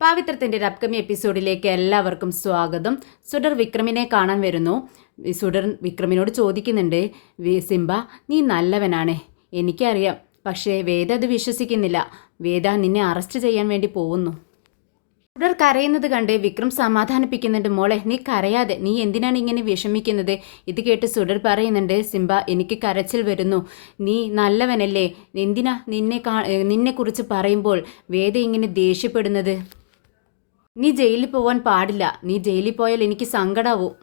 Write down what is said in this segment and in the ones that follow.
പാവിത്രത്തിൻ്റെ ഒരു അപ്കമിങ് എപ്പിസോഡിലേക്ക് എല്ലാവർക്കും സ്വാഗതം. സുഡർ വിക്രമിനെ കാണാൻ വരുന്നു. സുഡർ വിക്രമിനോട് ചോദിക്കുന്നുണ്ട്, സിംബ നീ നല്ലവനാണ്, എനിക്കറിയാം. പക്ഷേ വേദ അത് വിശ്വസിക്കുന്നില്ല. വേദ നിന്നെ അറസ്റ്റ് ചെയ്യാൻ വേണ്ടി പോകുന്നു. സുഡർ കരയുന്നത് കണ്ട് വിക്രം സമാധാനിപ്പിക്കുന്നുണ്ട്. മോളെ നീ കരയാതെ, നീ എന്തിനാണ് ഇങ്ങനെ വിഷമിക്കുന്നത്? ഇത് കേട്ട് സുഡർ പറയുന്നുണ്ട്, സിംബ എനിക്ക് കരച്ചിൽ വരുന്നു. നീ നല്ലവനല്ലേ, എന്തിനാ നിന്നെക്കുറിച്ച് പറയുമ്പോൾ വേദ ഇങ്ങനെ ദേഷ്യപ്പെടുന്നത്? നീ ജയിലിൽ പോവാൻ പാടില്ല. നീ ജയിലിൽ പോയാൽ എനിക്ക് സങ്കടാവും.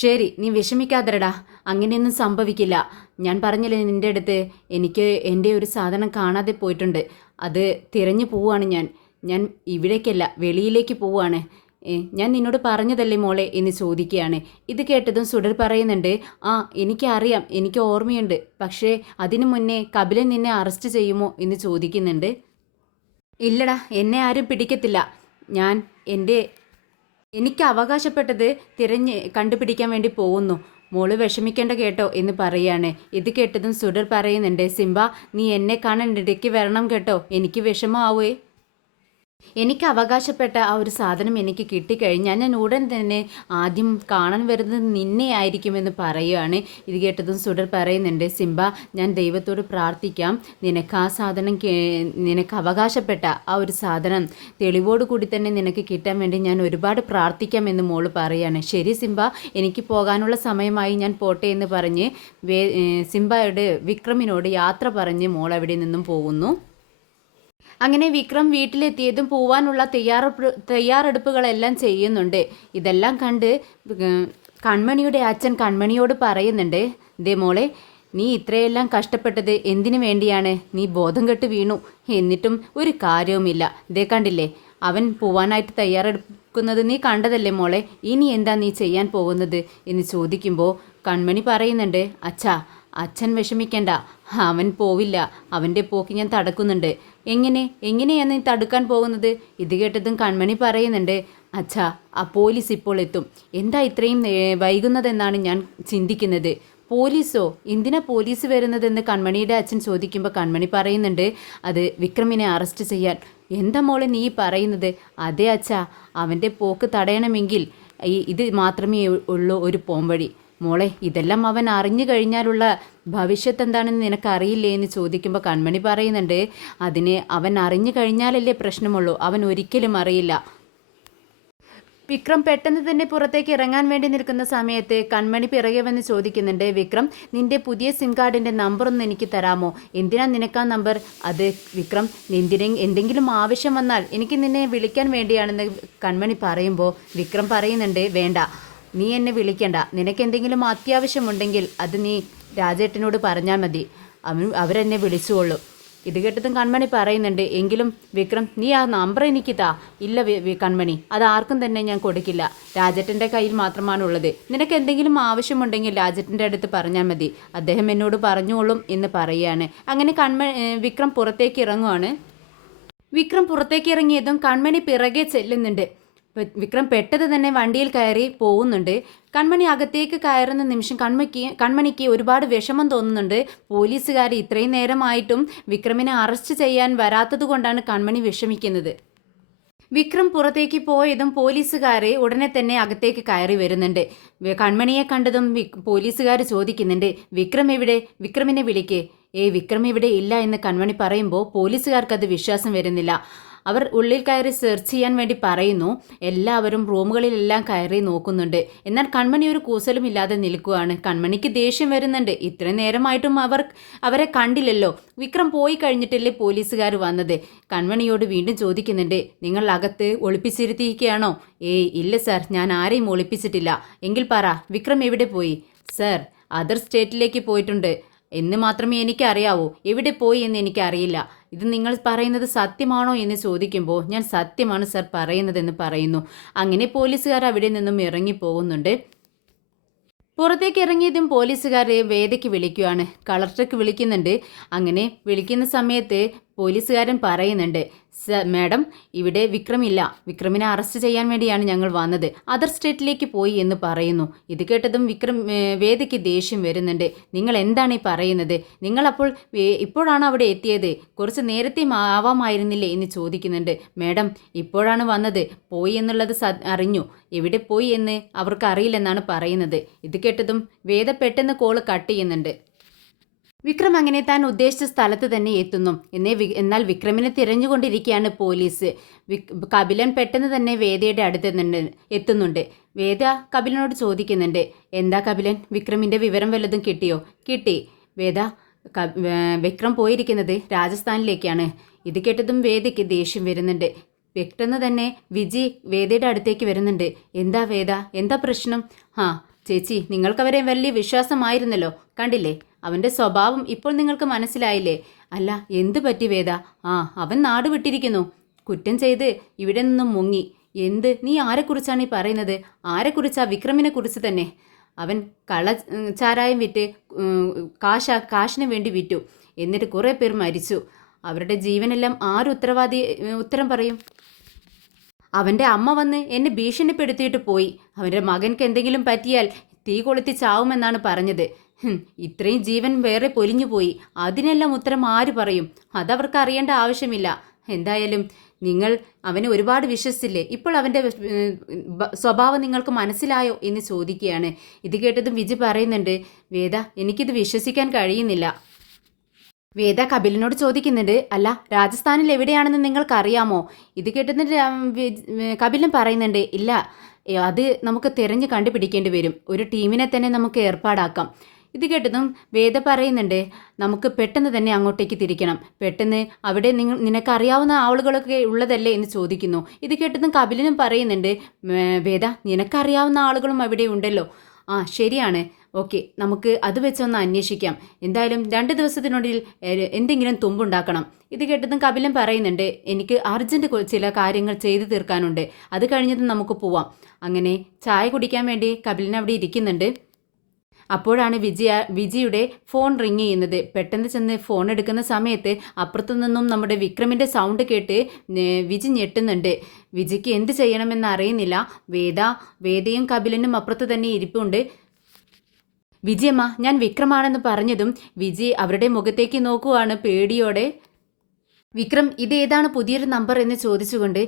ശരി, നീ വിഷമിക്കാതെടാ, അങ്ങനെയൊന്നും സംഭവിക്കില്ല. ഞാൻ പറഞ്ഞില്ലേ നിൻ്റെ അടുത്ത്, എനിക്ക് എൻ്റെ ഒരു സാധനം കാണാതെ പോയിട്ടുണ്ട്. അത് തിരഞ്ഞു പോവുകയാണ് ഞാൻ ഇവിടേക്കല്ല, വെളിയിലേക്ക് പോവുകയാണ്. ഞാൻ നിന്നോട് പറഞ്ഞതല്ലേ മോളെ എന്ന് ചോദിക്കുകയാണ്. ഇത് കേട്ടതും സുഡർ പറയുന്നുണ്ട്, എനിക്കറിയാം, എനിക്ക് ഓർമ്മയുണ്ട്. പക്ഷേ അതിനു മുന്നേ കപിലൻ നിന്നെ അറസ്റ്റ് ചെയ്യുമോ എന്ന് ചോദിക്കുന്നുണ്ട്. ഇല്ലടാ, എന്നെ ആരും പിടിക്കത്തില്ല. ഞാൻ എനിക്ക് അവകാശപ്പെട്ടത് കണ്ടുപിടിക്കാൻ വേണ്ടി പോകുന്നു. മോള് വിഷമിക്കേണ്ട കേട്ടോ എന്ന് പറയാണ്. ഇത് കേട്ടതും സുഡർ പറയുന്നുണ്ട്, സിംബ നീ എന്നെ കാണാൻ ഇടയ്ക്ക് വരണം കേട്ടോ, എനിക്ക് വിഷമമാവേ. എനിക്ക് അവകാശപ്പെട്ട ആ ഒരു സാധനം എനിക്ക് കിട്ടിക്കഴിഞ്ഞാൽ ഞാൻ ഉടൻ തന്നെ ആദ്യം കാണാൻ വരുന്നത് നിന്നെ ആയിരിക്കുമെന്ന് പറയുകയാണ്. ഇത് കേട്ടതും സുഡർ പറയുന്നുണ്ട്, സിംബ ഞാൻ ദൈവത്തോട് പ്രാർത്ഥിക്കാം, നിനക്ക് ആ സാധനം നിനക്ക് അവകാശപ്പെട്ട ആ ഒരു സാധനം തെളിവോട് കൂടി തന്നെ നിനക്ക് കിട്ടാൻ വേണ്ടി ഞാൻ ഒരുപാട് പ്രാർത്ഥിക്കാമെന്ന് മോള് പറയാണ്. ശരി സിംബ, എനിക്ക് പോകാനുള്ള സമയമായി, ഞാൻ പോട്ടെ എന്ന് പറഞ്ഞ് സിംബയുടെ വിക്രമിനോട് യാത്ര പറഞ്ഞ് മോൾ അവിടെ നിന്നും പോകുന്നു. അങ്ങനെ വിക്രം വീട്ടിലെത്തിയതും പോവാനുള്ള തയ്യാറെടുപ്പുകളെല്ലാം ചെയ്യുന്നുണ്ട്. ഇതെല്ലാം കണ്ട് കൺമണിയുടെ അച്ഛൻ കൺമണിയോട് പറയുന്നുണ്ട്, ദേ മോളെ, നീ ഇത്രയെല്ലാം കഷ്ടപ്പെട്ടത് എന്തിനു വേണ്ടിയാണ്? നീ ബോധം കെട്ട് വീണു, എന്നിട്ടും ഒരു കാര്യവുമില്ല. ദേ കണ്ടില്ലേ, അവൻ പോവാനായിട്ട് തയ്യാറെടുക്കുന്നത് നീ കണ്ടതല്ലേ മോളെ, ഇനി എന്താ നീ ചെയ്യാൻ പോകുന്നത് എന്ന് ചോദിക്കുമ്പോൾ കൺമണി പറയുന്നുണ്ട്, അച്ഛൻ വിഷമിക്കണ്ട, അവൻ പോവില്ല, അവൻ്റെ പോക്ക് ഞാൻ തടക്കുന്നുണ്ട്. എങ്ങനെയാണ് നീ തടുക്കാൻ പോകുന്നത്? ഇത് കേട്ടതും കൺമണി പറയുന്നുണ്ട്, ആ പോലീസ് ഇപ്പോൾ എത്തും. എന്താ ഇത്രയും വൈകുന്നതെന്നാണ് ഞാൻ ചിന്തിക്കുന്നത്. പോലീസോ? എന്തിനാ പോലീസ് വരുന്നതെന്ന് കൺമണിയുടെ അച്ഛൻ ചോദിക്കുമ്പോൾ കൺമണി പറയുന്നുണ്ട്, അത് വിക്രമിനെ അറസ്റ്റ് ചെയ്യാൻ. എന്താ മോളെ നീ പറയുന്നത്? അതെ അവൻ്റെ പോക്ക് തടയണമെങ്കിൽ ഇത് മാത്രമേ ഉള്ളൂ ഒരു പോംവഴി. മോളെ, ഇതെല്ലാം അവൻ അറിഞ്ഞു കഴിഞ്ഞാലുള്ള ഭവിഷ്യത്ത് എന്താണെന്ന് നിനക്കറിയില്ലേ എന്ന് ചോദിക്കുമ്പോൾ കൺമണി പറയുന്നുണ്ട്, അതിന് അവൻ അറിഞ്ഞു കഴിഞ്ഞാലല്ലേ പ്രശ്നമുള്ളൂ, അവൻ ഒരിക്കലും അറിയില്ല. വിക്രം പെട്ടെന്ന് തന്നെ പുറത്തേക്ക് ഇറങ്ങാൻ വേണ്ടി നിൽക്കുന്ന സമയത്ത് കൺമണി പിറകെ വന്ന് ചോദിക്കുന്നുണ്ട്, വിക്രം നിൻ്റെ പുതിയ സിം കാർഡിൻ്റെ നമ്പറൊന്ന് എനിക്ക് തരാമോ? എന്തിനാ നിനക്കാ നമ്പർ? അത് വിക്രം, എന്തെങ്കിലും ആവശ്യം വന്നാൽ എനിക്ക് നിന്നെ വിളിക്കാൻ വേണ്ടിയാണെന്ന് കൺമണി പറയുമ്പോൾ വിക്രം പറയുന്നുണ്ട്, വേണ്ട, നീ എന്നെ വിളിക്കണ്ട. നിനക്ക് എന്തെങ്കിലും അത്യാവശ്യമുണ്ടെങ്കിൽ അത് നീ രാജേട്ടനോട് പറഞ്ഞാൽ മതി, അവരെന്നെ വിളിച്ചുകൊള്ളൂ. ഇത് കേട്ടതും കൺമണി പറയുന്നുണ്ട്, എങ്കിലും വിക്രം നീ ആ നമ്പർ എനിക്ക് താ. ഇല്ല കൺമണി, അത് ആർക്കും തന്നെ ഞാൻ കൊടുക്കില്ല, രാജേട്ടൻ്റെ കയ്യിൽ മാത്രമാണുള്ളത്. നിനക്ക് എന്തെങ്കിലും ആവശ്യമുണ്ടെങ്കിൽ രാജേട്ടൻ്റെ അടുത്ത് പറഞ്ഞാൽ മതി, അദ്ദേഹം എന്നോട് പറഞ്ഞോളും എന്ന് പറയുകയാണ്. അങ്ങനെ വിക്രം പുറത്തേക്ക് ഇറങ്ങുവാണ്. വിക്രം പുറത്തേക്ക് ഇറങ്ങിയതും കൺമണി പിറകെ ചെല്ലുന്നുണ്ട്. വിക്രം പെട്ടെന്ന് തന്നെ വണ്ടിയിൽ കയറി പോകുന്നുണ്ട്. കൺമണി അകത്തേക്ക് കയറുന്ന നിമിഷം കൺമണിക്ക് ഒരുപാട് വിഷമം തോന്നുന്നുണ്ട്. പോലീസുകാർ ഇത്രയും നേരമായിട്ടും വിക്രമിനെ അറസ്റ്റ് ചെയ്യാൻ വരാത്തത് കൊണ്ടാണ് കൺമണി വിഷമിക്കുന്നത്. വിക്രം പുറത്തേക്ക് പോയതും പോലീസുകാർ ഉടനെ തന്നെ അകത്തേക്ക് കയറി വരുന്നുണ്ട്. കൺമണിയെ കണ്ടതും പോലീസുകാർ ചോദിക്കുന്നുണ്ട്, വിക്രം എവിടെ? വിക്രമിനെ വിളിക്കേ. വിക്രം ഇവിടെ ഇല്ല എന്ന് കൺമണി പറയുമ്പോൾ പോലീസുകാർക്ക് അത് വിശ്വാസം വരുന്നില്ല. അവർ ഉള്ളിൽ കയറി സെർച്ച് ചെയ്യാൻ വേണ്ടി പറയുന്നു. എല്ലാവരും റൂമുകളിലെല്ലാം കയറി നോക്കുന്നുണ്ട്. എന്നാൽ കൺമണി ഒരു കൂസലും ഇല്ലാതെ നിൽക്കുകയാണ്. കൺമണിക്ക് ദേഷ്യം വരുന്നുണ്ട്. ഇത്രയും നേരമായിട്ടും അവരെ കണ്ടില്ലല്ലോ. വിക്രം പോയി കഴിഞ്ഞിട്ടല്ലേ പോലീസുകാർ വന്നത്? കൺമണിയോട് വീണ്ടും ചോദിക്കുന്നുണ്ട്, നിങ്ങൾ അകത്ത് ഒളിപ്പിച്ചിരുത്തിയിരിക്കുകയാണോ? ഇല്ല സാർ, ഞാൻ ആരെയും ഒളിപ്പിച്ചിട്ടില്ല. എങ്കിൽ പറ, വിക്രം എവിടെ പോയി? സാർ, അതർ സ്റ്റേറ്റിലേക്ക് പോയിട്ടുണ്ട് എന്ന് മാത്രമേ എനിക്കറിയാവൂ. എവിടെ പോയി എന്ന് എനിക്കറിയില്ല. ഇത് നിങ്ങൾ പറയുന്നത് സത്യമാണോ എന്ന് ചോദിക്കുമ്പോൾ ഞാൻ സത്യമാണ് സർ പറയുന്നതെന്ന് പറയുന്നു. അങ്ങനെ പോലീസുകാർ അവിടെ നിന്നും ഇറങ്ങിപ്പോകുന്നുണ്ട്. പുറത്തേക്ക് ഇറങ്ങിയതും പോലീസുകാർ വേദയ്ക്ക് വിളിക്കുകയാണ്. കളക്ടർക്ക് വിളിക്കുന്നുണ്ട്. അങ്ങനെ വിളിക്കുന്ന സമയത്ത് പോലീസുകാരൻ പറയുന്നുണ്ട്, മാഡം, ഇവിടെ വിക്രമില്ല. വിക്രമിനെ അറസ്റ്റ് ചെയ്യാൻ വേണ്ടിയാണ് ഞങ്ങൾ വന്നത്. അതർ സ്റ്റേറ്റിലേക്ക് പോയി എന്ന് പറയുന്നു. ഇത് കേട്ടതും വേദയ്ക്ക് ദേഷ്യം വരുന്നുണ്ട്. നിങ്ങൾ എന്താണ് ഈ പറയുന്നത്? നിങ്ങളപ്പോൾ ഇപ്പോഴാണ് അവിടെ എത്തിയത്, കുറച്ച് നേരത്തെ ആവാമായിരുന്നില്ലേ എന്ന് ചോദിക്കുന്നുണ്ട്. മാഡം, ഇപ്പോഴാണ് വന്നത്. പോയി എന്നുള്ളത് അറിഞ്ഞു. എവിടെ പോയി എന്ന് അവർക്ക് അറിയില്ലെന്നാണ് പറയുന്നത്. ഇത് കേട്ടതും വേദ പെട്ടെന്ന് കോള് കട്ട് ചെയ്യുന്നുണ്ട്. വിക്രം അങ്ങനെ താൻ ഉദ്ദേശിച്ച സ്ഥലത്ത് തന്നെ എത്തുന്നു. എന്നാൽ വിക്രമിനെ തിരഞ്ഞുകൊണ്ടിരിക്കുകയാണ് പോലീസ്. കപിലൻ പെട്ടെന്ന് തന്നെ വേദയുടെ അടുത്ത് എത്തുന്നുണ്ട്. വേദ കപിലനോട് ചോദിക്കുന്നുണ്ട്, എന്താ കപിലൻ, വിക്രമിൻ്റെ വിവരം വല്ലതും കിട്ടിയോ? കിട്ടി വേദ. വിക്രം പോയിരിക്കുന്നത് രാജസ്ഥാനിലേക്കാണ്. ഇത് കേട്ടതും വേദയ്ക്ക് ദേഷ്യം വരുന്നുണ്ട്. പെട്ടെന്ന് തന്നെ വിജി വേദയുടെ അടുത്തേക്ക് വരുന്നുണ്ട്. എന്താ വേദ, എന്താ പ്രശ്നം? ചേച്ചി, നിങ്ങൾക്കവരെ വലിയ വിശ്വാസമായിരുന്നല്ലോ, കണ്ടില്ലേ? അവൻ്റെ സ്വഭാവം ഇപ്പോൾ നിങ്ങൾക്ക് മനസ്സിലായില്ലേ? അല്ല, എന്തു പറ്റി വേദ? അവൻ നാട് വിട്ടിരിക്കുന്നു, കുറ്റം ചെയ്ത് ഇവിടെ നിന്നും മുങ്ങി. നീ ആരെക്കുറിച്ചാണ് ഈ പറയുന്നത്? ആരെക്കുറിച്ചാ? വിക്രമിനെ കുറിച്ച് തന്നെ. അവൻ ചാരായം വിറ്റ് കാശിന് വേണ്ടി വിറ്റു. എന്നിട്ട് കുറേ പേർ മരിച്ചു. അവരുടെ ജീവനെല്ലാം ഉത്തരം പറയും? അവൻ്റെ അമ്മ വന്ന് എന്നെ ഭീഷണിപ്പെടുത്തിയിട്ട് പോയി. അവൻ്റെ മകൻക്ക് എന്തെങ്കിലും പറ്റിയാൽ തീ കൊളുത്തി ചാവുമെന്നാണ് പറഞ്ഞത്. ഇത്രയും ജീവൻ വേറെ പൊലിഞ്ഞു പോയി. അതിനെല്ലാം ഉത്തരം ആര് പറയും? അതവർക്ക് അറിയേണ്ട ആവശ്യമില്ല. എന്തായാലും നിങ്ങൾ അവനെ ഒരുപാട് വിശ്വസിച്ചില്ലേ? ഇപ്പോൾ അവൻ്റെ സ്വഭാവം നിങ്ങൾക്ക് മനസ്സിലായോ എന്ന് ചോദിക്കുകയാണ്. ഇത് കേട്ടതും വിജി പറയുന്നുണ്ട്, വേദ, എനിക്കിത് വിശ്വസിക്കാൻ കഴിയുന്നില്ല. വേദ കപിലിനോട് ചോദിക്കുന്നുണ്ട്, അല്ല, രാജസ്ഥാനിൽ എവിടെയാണെന്ന് നിങ്ങൾക്കറിയാമോ? ഇത് കേട്ടതിന് കപിലൻ പറയുന്നുണ്ട്, ഇല്ല, അത് നമുക്ക് തിരഞ്ഞ് കണ്ടുപിടിക്കേണ്ടി വരും. ഒരു ടീമിനെ തന്നെ നമുക്ക് ഏർപ്പാടാക്കാം. ഇത് കേട്ടതും വേദ പറയുന്നുണ്ട്, നമുക്ക് പെട്ടെന്ന് തന്നെ അങ്ങോട്ടേക്ക് തിരിക്കണം. പെട്ടെന്ന് അവിടെ നിനക്കറിയാവുന്ന ആളുകളൊക്കെ ഉള്ളതല്ലേ എന്ന് ചോദിക്കുന്നു. ഇത് കേട്ടതും കപിലനും പറയുന്നുണ്ട്, വേദ, നിനക്കറിയാവുന്ന ആളുകളും അവിടെ ഉണ്ടല്ലോ. ശരിയാണ്, ഓക്കെ, നമുക്ക് അത് വെച്ചൊന്ന് അന്വേഷിക്കാം. എന്തായാലും 2 ദിവസത്തിനുള്ളിൽ എന്തെങ്കിലും തുമ്പുണ്ടാക്കണം. ഇത് കേട്ടതും കപിലൻ പറയുന്നുണ്ട്, എനിക്ക് അർജൻറ്റ് ചില കാര്യങ്ങൾ ചെയ്തു തീർക്കാനുണ്ട്, അത് കഴിഞ്ഞതും നമുക്ക് പോവാം. അങ്ങനെ ചായ കുടിക്കാൻ വേണ്ടി കപിലൻ അവിടെ ഇരിക്കുന്നുണ്ട്. അപ്പോഴാണ് വിജിയുടെ ഫോൺ റിങ് ചെയ്യുന്നത്. പെട്ടെന്ന് ചെന്ന് ഫോൺ എടുക്കുന്ന സമയത്ത് അപ്പുറത്തു നിന്നും നമ്മുടെ വിക്രമിൻ്റെ സൗണ്ട് കേട്ട് വിജി ഞെട്ടുന്നുണ്ട്. വിജിക്ക് എന്ത് ചെയ്യണമെന്ന് അറിയുന്നില്ല. വേദയും കപിലനും അപ്പുറത്ത് തന്നെ ഇരിപ്പുണ്ട്. വിജിയമ്മ, ഞാൻ വിക്രമാണെന്ന് പറഞ്ഞതും വിജി അവരുടെ മുഖത്തേക്ക് നോക്കുവാണ് പേടിയോടെ. വിക്രം, ഇതേതാണ് പുതിയൊരു നമ്പർ എന്ന് ചോദിച്ചുകൊണ്ട്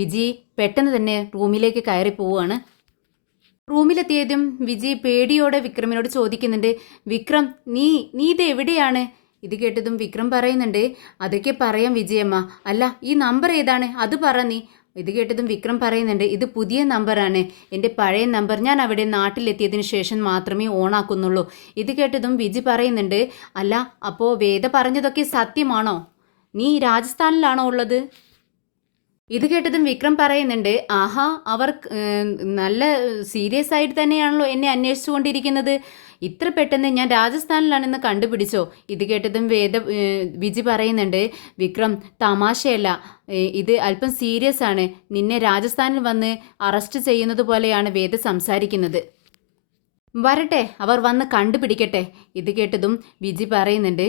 വിജി പെട്ടെന്ന് തന്നെ റൂമിലേക്ക് കയറി പോവുകയാണ്. റൂമിലെത്തിയതും വിജി പേടിയോടെ വിക്രമിനോട് ചോദിക്കുന്നുണ്ട്, വിക്രം, നീ ഇത് എവിടെയാണ്? ഇത് കേട്ടതും വിക്രം പറയുന്നുണ്ട്, അതൊക്കെ പറയാം വിജയമ്മ. അല്ല, ഈ നമ്പർ ഏതാണ്? അത് പറ നീ. ഇത് കേട്ടതും വിക്രം പറയുന്നുണ്ട്, ഇത് പുതിയ നമ്പറാണ്. എൻ്റെ പഴയ നമ്പർ ഞാൻ അവിടെ നാട്ടിലെത്തിയതിന് ശേഷം മാത്രമേ ഓണാക്കുന്നുള്ളൂ. ഇത് കേട്ടതും വിജി പറയുന്നുണ്ട്, അല്ല, അപ്പോൾ വേദ പറഞ്ഞതൊക്കെ സത്യമാണോ? നീ രാജസ്ഥാനിലാണോ ഉള്ളത്? ഇത് കേട്ടതും വിക്രം പറയുന്നുണ്ട്, ആഹാ, അവർ നല്ല സീരിയസ് ആയിട്ട് തന്നെയാണല്ലോ എന്നെ അന്വേഷിച്ചു കൊണ്ടിരിക്കുന്നത്. ഇത്ര പെട്ടെന്ന് ഞാൻ രാജസ്ഥാനിലാണെന്ന് കണ്ടുപിടിച്ചോ? ഇത് കേട്ടതും വിജി പറയുന്നുണ്ട്, വിക്രം, തമാശയല്ല, ഇത് അല്പം സീരിയസ് ആണ്. നിന്നെ രാജസ്ഥാനിൽ വന്ന് അറസ്റ്റ് ചെയ്യുന്നത് പോലെയാണ് വേദ സംസാരിക്കുന്നത്. വരട്ടെ, അവർ വന്ന് കണ്ടുപിടിക്കട്ടെ. ഇത് കേട്ടതും വിജി പറയുന്നുണ്ട്,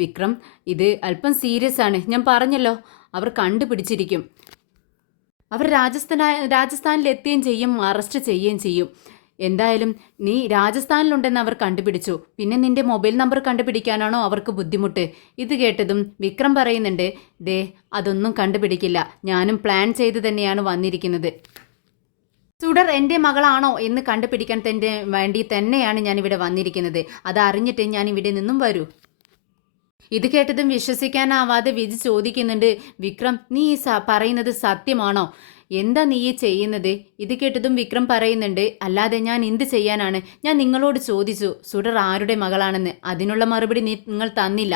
വിക്രം, ഇത് അല്പം സീരിയസ് ആണ്. ഞാൻ പറഞ്ഞല്ലോ, അവർ കണ്ടുപിടിച്ചിരിക്കും. അവർ രാജസ്ഥാനിൽ എത്തുകയും ചെയ്യും, അറസ്റ്റ് ചെയ്യുകയും ചെയ്യും. എന്തായാലും നീ രാജസ്ഥാനിലുണ്ടെന്ന് അവർ കണ്ടുപിടിച്ചു. പിന്നെ നിന്റെ മൊബൈൽ നമ്പർ കണ്ടുപിടിക്കാനാണോ അവർക്ക് ബുദ്ധിമുട്ട്? ഇത് കേട്ടതും വിക്രം പറയുന്നുണ്ട്, അതൊന്നും കണ്ടുപിടിക്കില്ല. ഞാനും പ്ലാൻ ചെയ്ത് തന്നെയാണ് വന്നിരിക്കുന്നത്. സുഡർ എൻ്റെ മകളാണോ എന്ന് കണ്ടുപിടിക്കാൻ വേണ്ടി തന്നെയാണ് ഞാനിവിടെ വന്നിരിക്കുന്നത്. അതറിഞ്ഞിട്ട് ഞാൻ ഇവിടെ നിന്നും വരൂ. ഇത് കേട്ടതും വിശ്വസിക്കാനാവാതെ വിജി ചോദിക്കുന്നുണ്ട്, വിക്രം, നീ പറയുന്നത് സത്യമാണോ? എന്താ നീ ചെയ്യുന്നത്? ഇത് കേട്ടതും വിക്രം പറയുന്നുണ്ട്, അല്ലാതെ ഞാൻ എന്ത് ചെയ്യാനാണ്? ഞാൻ നിങ്ങളോട് ചോദിച്ചു സുഡർ ആരുടെ മകളാണെന്ന്. അതിനുള്ള മറുപടി നിങ്ങൾ തന്നില്ല.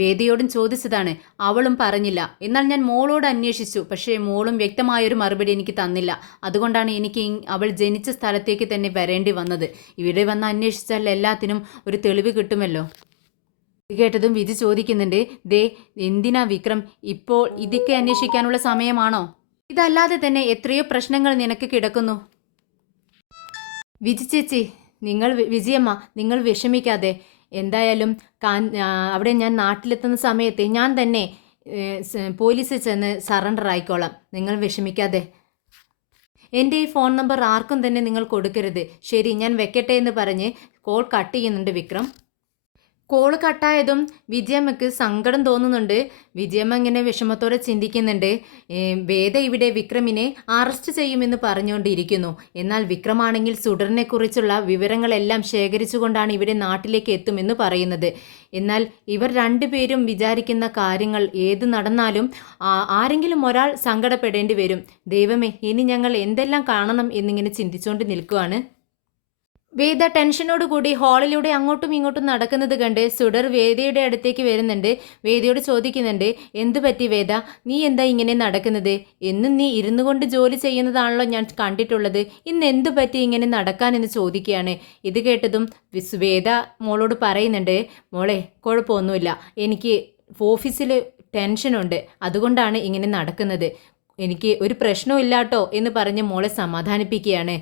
വേദിയോടും ചോദിച്ചതാണ്, അവളും പറഞ്ഞില്ല. എന്നാൽ ഞാൻ മോളോട് അന്വേഷിച്ചു, പക്ഷേ മോളും വ്യക്തമായൊരു മറുപടി എനിക്ക് തന്നില്ല. അതുകൊണ്ടാണ് എനിക്ക് അവൾ ജനിച്ച സ്ഥലത്തേക്ക് തന്നെ വരേണ്ടി വന്നത്. ഇവിടെ വന്ന് അന്വേഷിച്ചാൽ എല്ലാത്തിനും ഒരു തെളിവ് കിട്ടുമല്ലോ. കേട്ടതും വിജി ചോദിക്കുന്നുണ്ട്, എന്തിനാ വിക്രം ഇപ്പോൾ ഇതൊക്കെ അന്വേഷിക്കാനുള്ള സമയമാണോ? ഇതല്ലാതെ തന്നെ എത്രയോ പ്രശ്നങ്ങൾ നിനക്ക് കിടക്കുന്നു. വിജി ചേച്ചി, വിജയമ്മ, നിങ്ങൾ വിഷമിക്കാതെ. എന്തായാലും അവിടെ ഞാൻ നാട്ടിലെത്തുന്ന സമയത്ത് ഞാൻ തന്നെ പോലീസിൽ ചെന്ന് സറണ്ടർ ആയിക്കോളാം, നിങ്ങൾ വിഷമിക്കാതെ. എൻ്റെ ഈ ഫോൺ നമ്പർ ആർക്കും തന്നെ നിങ്ങൾ കൊടുക്കരുത്. ശരി, ഞാൻ വെക്കട്ടെ എന്ന് പറഞ്ഞ് കോൾ കട്ട് ചെയ്യുന്നുണ്ട് വിക്രം. കോള് കട്ടായതും വിജയമ്മയ്ക്ക് സങ്കടം തോന്നുന്നുണ്ട്. വിജയമ്മ ഇങ്ങനെ വിഷമത്തോടെ ചിന്തിക്കുന്നുണ്ട്. വേദ ഇവിടെ വിക്രമിനെ അറസ്റ്റ് ചെയ്യുമെന്ന് പറഞ്ഞുകൊണ്ടിരിക്കുന്നു. എന്നാൽ വിക്രമാണെങ്കിൽ സുഡറിനെ കുറിച്ചുള്ള വിവരങ്ങളെല്ലാം ശേഖരിച്ചുകൊണ്ടാണ് ഇവിടെ നാട്ടിലേക്ക് എത്തുമെന്ന് പറയുന്നത്. എന്നാൽ ഇവർ രണ്ടുപേരും വിചാരിക്കുന്ന കാര്യങ്ങൾ ഏത് നടന്നാലും ആരെങ്കിലും ഒരാൾ സങ്കടപ്പെടേണ്ടി വരും. ദൈവമേ, ഇനി ഞങ്ങൾ എന്തെല്ലാം കാണണം എന്നിങ്ങനെ ചിന്തിച്ചുകൊണ്ട് നിൽക്കുകയാണ്. വേദ ടെൻഷനോട് കൂടി ഹാളിലൂടെ അങ്ങോട്ടും ഇങ്ങോട്ടും നടക്കുന്നത് കണ്ട് സുഡർ വേദയുടെ അടുത്തേക്ക് വരുന്നുണ്ട്. വേദയോട് ചോദിക്കുന്നുണ്ട്, എന്തു പറ്റി വേദ, നീ എന്താ ഇങ്ങനെ നടക്കുന്നത്? എന്നും നീ ഇരുന്നു കൊണ്ട് ജോലി ചെയ്യുന്നതാണല്ലോ ഞാൻ കണ്ടിട്ടുള്ളത്. ഇന്ന് എന്തു പറ്റി ഇങ്ങനെ നടക്കാനെന്ന് ചോദിക്കുകയാണ്. ഇത് കേട്ടതും വേദ മോളോട് പറയുന്നുണ്ട്, മോളെ കുഴപ്പമൊന്നുമില്ല, എനിക്ക് ഓഫീസിൽ ടെൻഷനുണ്ട്, അതുകൊണ്ടാണ് ഇങ്ങനെ നടക്കുന്നത്. എനിക്ക് ഒരു പ്രശ്നവും ഇല്ലാട്ടോ എന്ന് പറഞ്ഞ് മോളെ സമാധാനിപ്പിക്കുകയാണ്.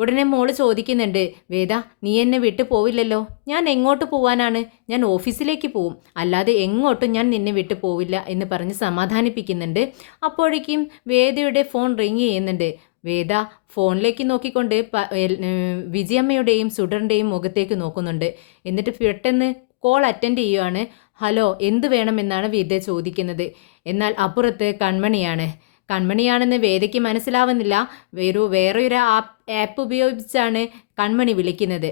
ഉടനെ മോള് ചോദിക്കുന്നുണ്ട്, വേദ നീ എന്നെ വിട്ടു പോവില്ലല്ലോ? ഞാൻ എങ്ങോട്ട് പോവാനാണ്? ഞാൻ ഓഫീസിലേക്ക് പോവും, അല്ലാതെ എങ്ങോട്ടും ഞാൻ നിന്നെ വിട്ടു പോവില്ല എന്ന് പറഞ്ഞ് സമാധാനിപ്പിക്കുന്നുണ്ട്. അപ്പോഴേക്കും വേദയുടെ ഫോൺ റിങ് ചെയ്യുന്നുണ്ട്. വേദ ഫോണിലേക്ക് നോക്കിക്കൊണ്ട് വിജയമ്മയുടെയും സുഡറിൻ്റെയും മുഖത്തേക്ക് നോക്കുന്നുണ്ട്. എന്നിട്ട് പെട്ടെന്ന് കോൾ അറ്റൻഡ് ചെയ്യുകയാണ്. ഹലോ, എന്ത് വേണമെന്നാണ് വേദ ചോദിക്കുന്നത്. എന്നാൽ അപ്പുറത്ത് കൺമണിയാണെന്ന് വേദയ്ക്ക് മനസ്സിലാവുന്നില്ല. വേറൊരു ആപ്പ് ഉപയോഗിച്ചാണ് കൺമണി വിളിക്കുന്നത്.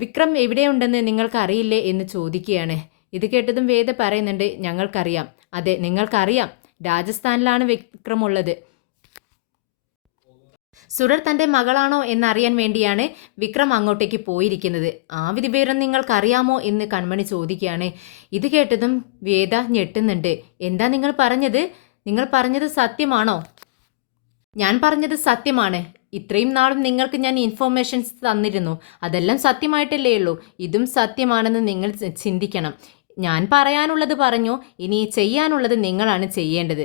വിക്രം എവിടെയുണ്ടെന്ന് നിങ്ങൾക്കറിയില്ലേ എന്ന് ചോദിക്കുകയാണ്. ഇത് കേട്ടതും വേദ പറയുന്നുണ്ട്, ഞങ്ങൾക്കറിയാം. അതെ, നിങ്ങൾക്കറിയാം, രാജസ്ഥാനിലാണ് വിക്രം ഉള്ളത്. സുഡർ തൻ്റെ മകളാണോ എന്നറിയാൻ വേണ്ടിയാണ് വിക്രം അങ്ങോട്ടേക്ക് പോയിരിക്കുന്നത്. ആ വിവരം നിങ്ങൾക്കറിയാമോ എന്ന് കൺമണി ചോദിക്കുകയാണ്. ഇത് കേട്ടതും വേദ ഞെട്ടുന്നുണ്ട്. എന്താ നിങ്ങൾ പറഞ്ഞത്? നിങ്ങൾ പറഞ്ഞത് സത്യമാണോ? ഞാൻ പറഞ്ഞത് സത്യമാണ്. ഇത്രയും നാളും നിങ്ങൾക്ക് ഞാൻ ഇൻഫോർമേഷൻസ് തന്നിരുന്നു. അതെല്ലാം സത്യമായിട്ടല്ലേ ഉള്ളൂ. ഇതും സത്യമാണെന്ന് നിങ്ങൾ ചിന്തിക്കണം. ഞാൻ പറയാനുള്ളത് പറഞ്ഞു, ഇനി ചെയ്യാനുള്ളത് നിങ്ങളാണ് ചെയ്യേണ്ടത്.